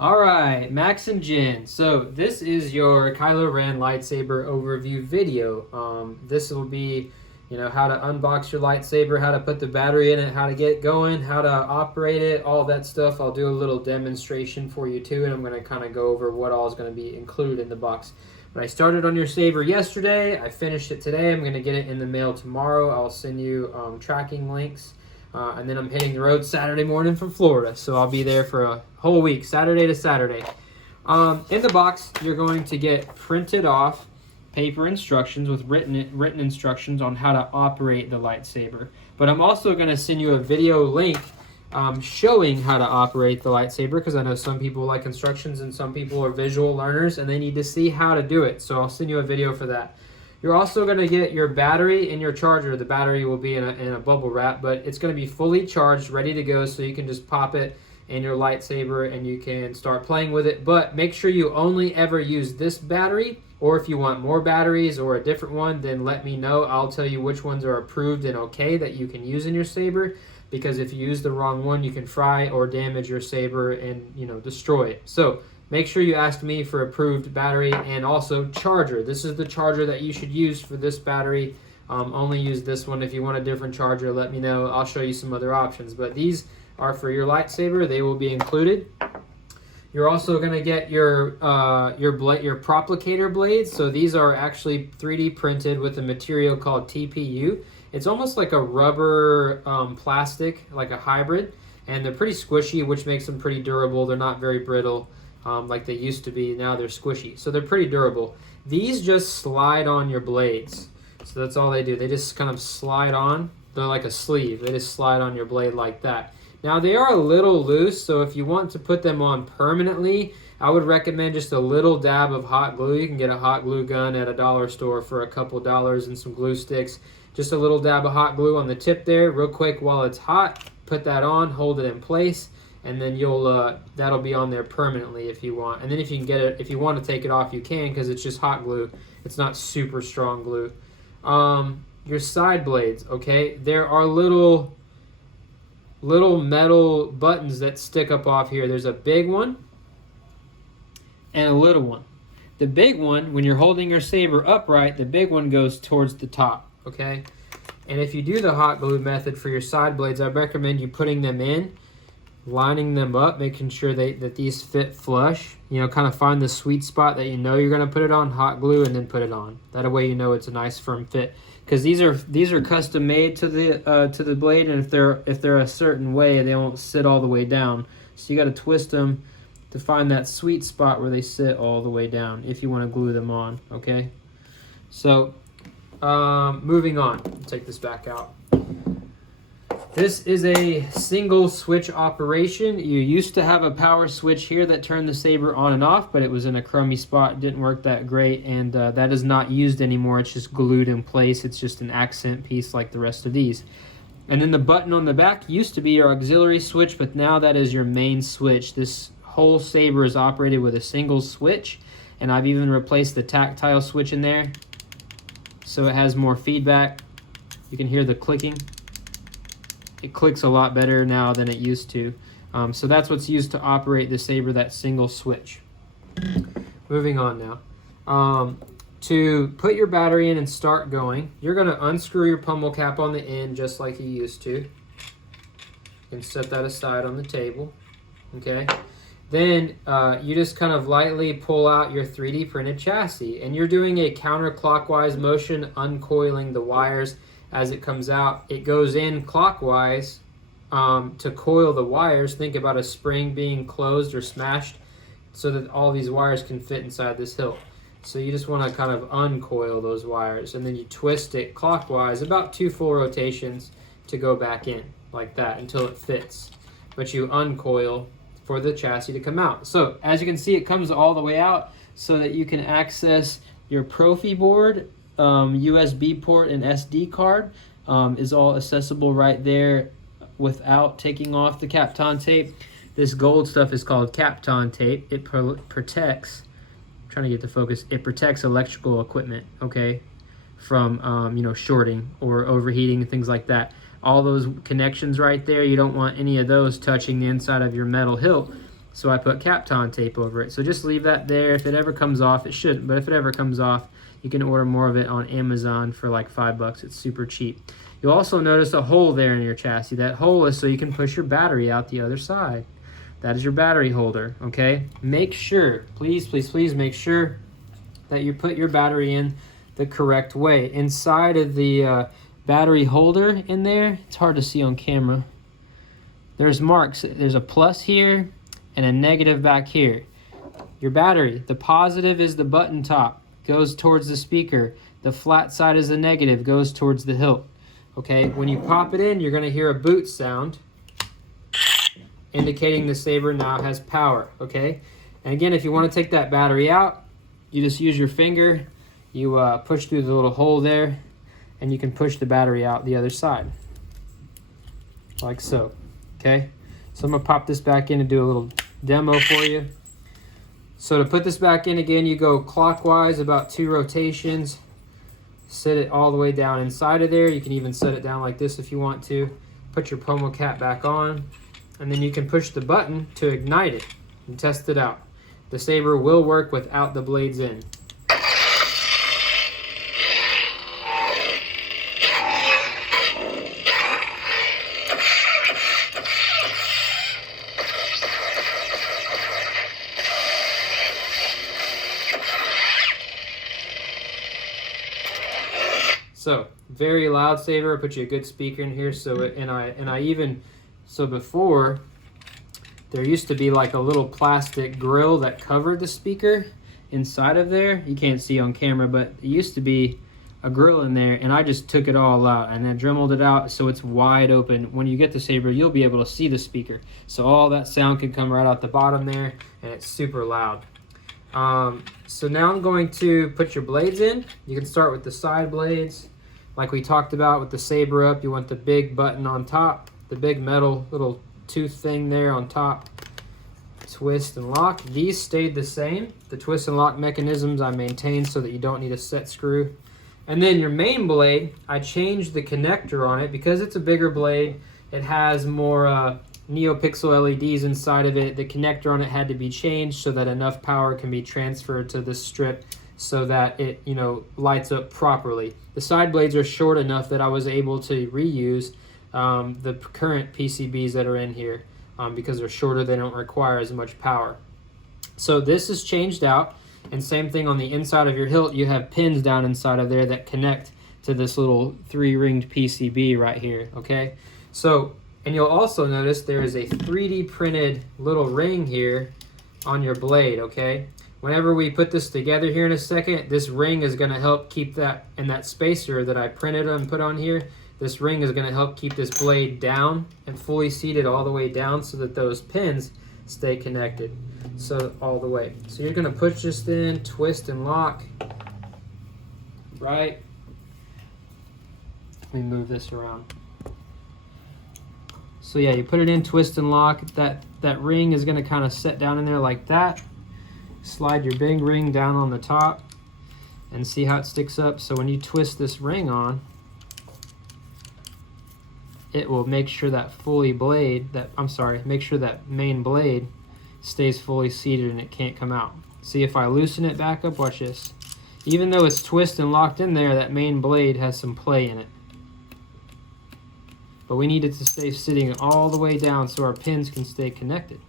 All right, Max and Jen. So this is your Kylo Ren lightsaber overview video. This will be, how to unbox your lightsaber, how to put the battery in it, how to get it going, how to operate it, all that stuff. I'll do a little demonstration for you too, and I'm going to kind of go over what all is going to be included in the box. But I started on your saber yesterday. I finished it today. I'm going to get it in the mail tomorrow. I'll send you tracking links. And then I'm hitting the road Saturday morning from Florida. So I'll be there for a whole week, Saturday to Saturday. In the box, you're going to get printed off paper instructions with written instructions on how to operate the lightsaber. But I'm also going to send you a video link showing how to operate the lightsaber, because I know some people like instructions and some people are visual learners and they need to see how to do it. So I'll send you a video for that. You're also going to get your battery and your charger. The battery will be in a bubble wrap, but it's going to be fully charged, ready to go, so you can just pop it in your lightsaber and you can start playing with it. But make sure you only ever use this battery, or if you want more batteries or a different one, then let me know. I'll tell you which ones are approved and okay that you can use in your saber, because if you use the wrong one, you can fry or damage your saber and destroy it. So make sure you ask me for approved battery and also charger. This is the charger that you should use for this battery. Only use this one. If you want a different charger, let me know. I'll show you some other options. But these are for your lightsaber. They will be included. You're also going to get your Proplicator blades. So these are actually 3D printed with a material called TPU. It's almost like a rubber plastic, like a hybrid. And they're pretty squishy, which makes them pretty durable. They're not very brittle. Like they used to be. Now they're squishy, so they're pretty durable. These just slide on your blades, so that's all they do. They just kind of slide on. They're like a sleeve. They just slide on your blade like that. Now they are a little loose, so if you want to put them on permanently, I would recommend just a little dab of hot glue. You can get a hot glue gun at a dollar store for a couple dollars and some glue sticks. Just a little dab of hot glue on the tip there, real quick while it's hot. Put that on, hold it in place, and then that'll be on there permanently if you want. And then if you want to take it off, you can, because it's just hot glue. It's not super strong glue. Your side blades, okay? There are little metal buttons that stick up off here. There's a big one and a little one. The big one, when you're holding your saber upright, the big one goes towards the top, okay? And if you do the hot glue method for your side blades, I recommend you putting them in, lining them up, making sure that these fit flush. Kind of find the sweet spot that you're going to put it on, hot glue, and then put it on. That way it's a nice firm fit. Because these are custom made to the blade, and if they're a certain way, they won't sit all the way down. So you got to twist them to find that sweet spot where they sit all the way down if you want to glue them on. Okay. So moving on. I'll take this back out. This is a single switch operation. You used to have a power switch here that turned the saber on and off, but it was in a crummy spot. It didn't work that great, and that is not used anymore. It's just glued in place. It's just an accent piece like the rest of these. And then the button on the back used to be your auxiliary switch, but now that is your main switch. This whole saber is operated with a single switch, and I've even replaced the tactile switch in there, so it has more feedback. You can hear the clicking. It clicks a lot better now than it used to. So that's what's used to operate the saber, that single switch. Moving on now. To put your battery in and start going, you're going to unscrew your pummel cap on the end just like you used to. You can set that aside on the table. Okay. Then you just kind of lightly pull out your 3D printed chassis, and you're doing a counterclockwise motion, uncoiling the wires. As it comes out, it goes in clockwise to coil the wires. Think about a spring being closed or smashed so that all these wires can fit inside this hilt. So you just want to kind of uncoil those wires, and then you twist it clockwise about 2 full rotations to go back in like that until it fits. But you uncoil for the chassis to come out. So as you can see, it comes all the way out so that you can access your Profi board. USB port and SD card is all accessible right there without taking off the Kapton tape. This gold stuff is called Kapton tape. It protects, I'm trying to get the focus, it protects electrical equipment, okay, from shorting or overheating and things like that. All those connections right there, you don't want any of those touching the inside of your metal hilt. so I put Kapton tape over it. So just leave that there. If it ever comes off, it shouldn't, but if it ever comes off, you can order more of it on Amazon for like $5. It's super cheap. You'll also notice a hole there in your chassis. That hole is so you can push your battery out the other side. That is your battery holder, okay? Make sure, please, please, please make sure that you put your battery in the correct way. Inside of the battery holder in there, it's hard to see on camera, there's marks. There's a plus here and a negative back here. Your battery, the positive is the button top, goes towards the speaker. The flat side is the negative, goes towards the hilt. Okay, when you pop it in, you're gonna hear a boot sound, indicating the Saber now has power, okay? And again, if you wanna take that battery out, you just use your finger, you push through the little hole there, and you can push the battery out the other side, like so, okay? So I'm gonna pop this back in and do a little demo for you. So to put this back in again, you go clockwise about 2 rotations, set it all the way down inside of there. You can even set it down like this if you want to. Put your pomo cap back on, and then you can push the button to ignite it and test it out. The Saber will work without the blades in. So very loud Saber. I put you a good speaker in here. So so before there used to be like a little plastic grill that covered the speaker inside of there. You can't see on camera, but it used to be a grill in there, and I just took it all out and then dremeled it out so it's wide open. When you get the Saber, you'll be able to see the speaker. So all that sound can come right out the bottom there, and it's super loud. So now I'm going to put your blades in. You can start with the side blades. Like we talked about with the Saber up, you want the big button on top, the big metal little tooth thing there on top. Twist and lock. These stayed the same. The twist and lock mechanisms I maintained so that you don't need a set screw. And then your main blade, I changed the connector on it because it's a bigger blade. It has more NeoPixel LEDs inside of it. The connector on it had to be changed so that enough power can be transferred to the strip so that it, lights up properly. The side blades are short enough that I was able to reuse the current PCBs that are in here because they're shorter. They don't require as much power. So this is changed out, and same thing on the inside of your hilt. You have pins down inside of there that connect to this little 3-ringed PCB right here, okay? So, and you'll also notice there is a 3D printed little ring here on your blade, okay? Whenever we put this together here in a second, this ring is gonna help keep that, and that spacer that I printed and put on here, this ring is gonna help keep this blade down and fully seated all the way down so that those pins stay connected, so all the way. So you're gonna push this in, twist and lock, right? Let me move this around. So yeah, you put it in, twist and lock. That ring is gonna kind of set down in there like that. Slide your big ring down on the top and see how it sticks up. So when you twist this ring on, it will make sure that make sure that main blade stays fully seated and it can't come out. See, if I loosen it back up, watch this. Even though it's twisted and locked in there, that main blade has some play in it. But we need it to stay sitting all the way down so our pins can stay connected.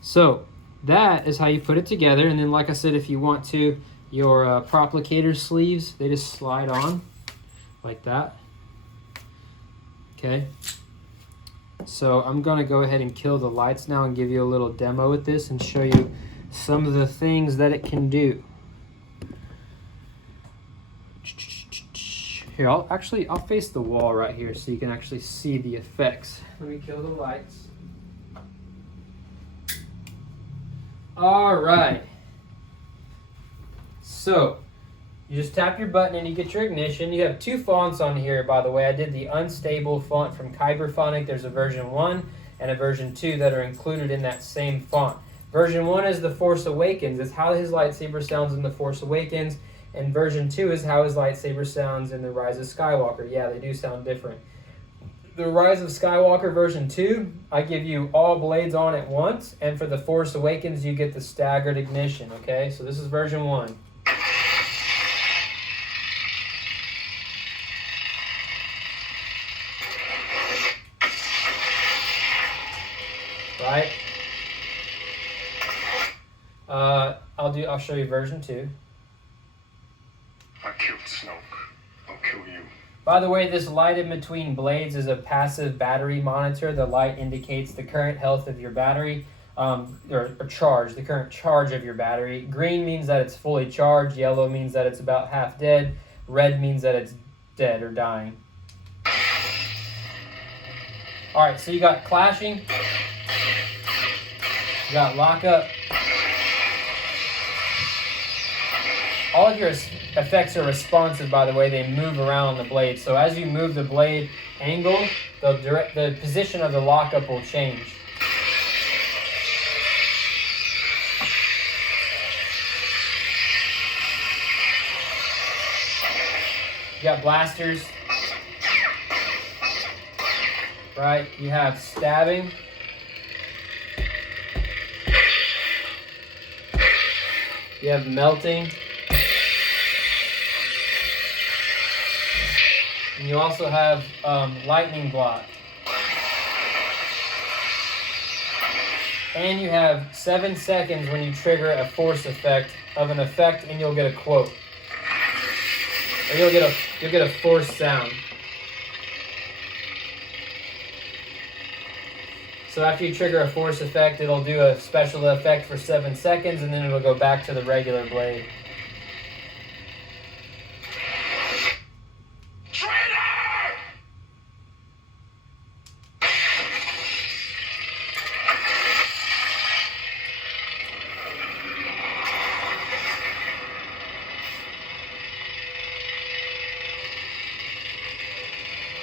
So that is how you put it together. And then, like I said, if you want to, your proplicator sleeves, they just slide on like that. Okay. So I'm gonna go ahead and kill the lights now and give you a little demo with this and show you some of the things that it can do. Here, I'll face the wall right here so you can actually see the effects. Let me kill the lights. All right. So you just tap your button and you get your ignition. You have 2 fonts on here, by the way. I did the unstable font from Kyberphonic. There's a version 1 and a version 2 that are included in that same font. Version 1 is The Force Awakens. It's how his lightsaber sounds in The Force Awakens. And version 2 is how his lightsaber sounds in The Rise of Skywalker. Yeah, they do sound different. the Rise of Skywalker version 2, I give you all blades on at once, and for the Force Awakens, you get the staggered ignition, okay? So this is version 1. Right? I'll show you version 2. I killed Snoke. I'll kill you. By the way, this light in between blades is a passive battery monitor. The light indicates the current health of your battery, or charge, the current charge of your battery. Green means that it's fully charged. Yellow means that it's about half dead. Red means that it's dead or dying. All right, so you got clashing. You got lockup. All of your effects are responsive, by the way. They move around the blade. So as you move the blade angle, the position of the lockup will change. You got blasters. Right? You have stabbing. You have melting. And you also have lightning block. And you have 7 seconds when you trigger a force effect of an effect, and you'll get a quote. Or you'll get a force sound. So after you trigger a force effect, it'll do a special effect for 7 seconds, and then it'll go back to the regular blade.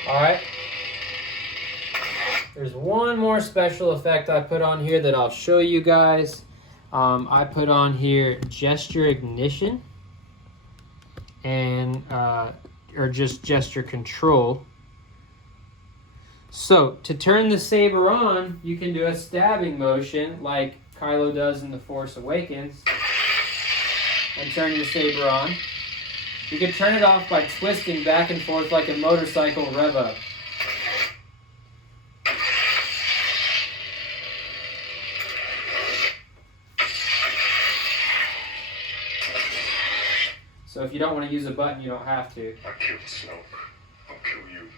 Alright. There's one more special effect I put on here that I'll show you guys. I put on here gesture ignition and or just gesture control. So to turn the saber on, you can do a stabbing motion like Kylo does in The Force Awakens and turn your saber on. You can turn it off by twisting back and forth like a motorcycle rev up. So if you don't want to use a button, you don't have to. I killed Snoke. I'll kill you.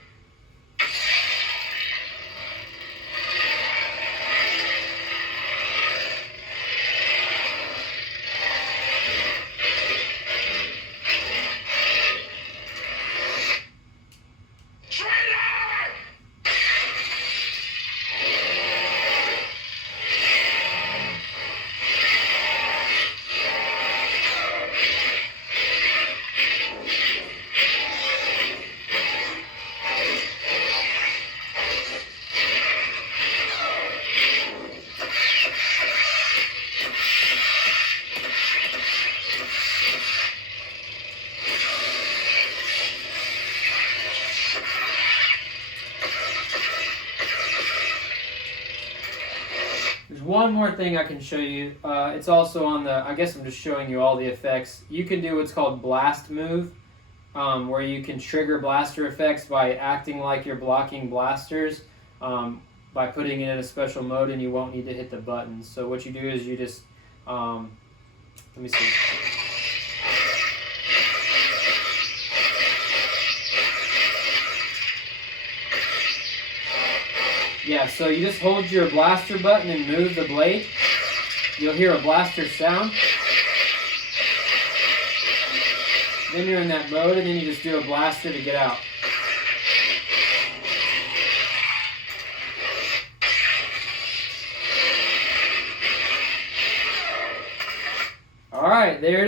There's one more thing I can show you. It's also on the, I guess I'm just showing you all the effects. You can do what's called blast move, where you can trigger blaster effects by acting like you're blocking blasters, by putting it in a special mode, and you won't need to hit the buttons. So what you do is you just, let me see. Yeah, so you just hold your blaster button and move the blade. You'll hear a blaster sound. Then you're in that mode, and then you just do a blaster to get out. All right, there it is.